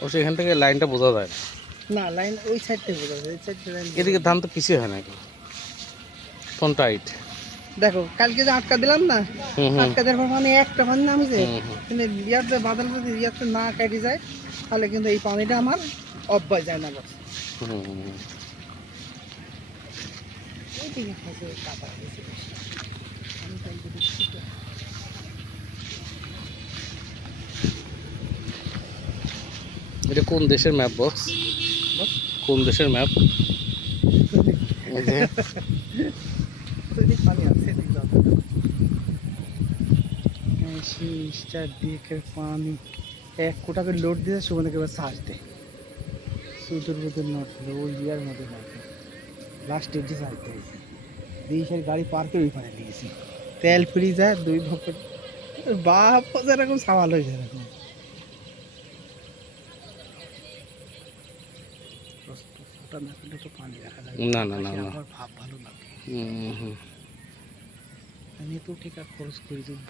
ও সেখান থেকে লাইনটা বোঝা যায় না। না লাইন ওই সাইড থেকে বোঝা যায় এই সাইড লাইন এদিকে ধান তো কিছুই হয় না এখন। Phone tight. দেখো কালকে যে আটকা দিলাম না আটকা দেওয়ার পর মানে একটা পানি নামছে। কিন্তু ইয়াতে বাদল যদি ইয়াতে না কেটে যায় তাহলে কিন্তু এই পানিটা আমার অভ্যাস যায় না বস। হুম, হুম। এইদিকে হয়তো কাদা হয়েছে বেশি। আমি তাই যদি ছুটে- এটা কোন দেশের ম্যাপ বক্স কোন দেশের ম্যাপ পানি পানি এক কোটা করে লোড দিয়ে সুগন্ধ এবার চার্জ দেয় সুদূর বুদুর নট ওই ইয়ার মধ্যে লাস্ট এটি চার্জ দিয়েছে দিয়ে গাড়ি পার করে ওই পারে দিয়েছি তেল ফ্রি যায় দুই ভক্ত বাপ এরকম সামাল হয়েছে এরকম ওটা না করলে তো পানি দেখা যায়। না না না না। আমার ভাব ভালো লাগে। হুম, হুম। আমি তো ঠিক খরচ করি যদি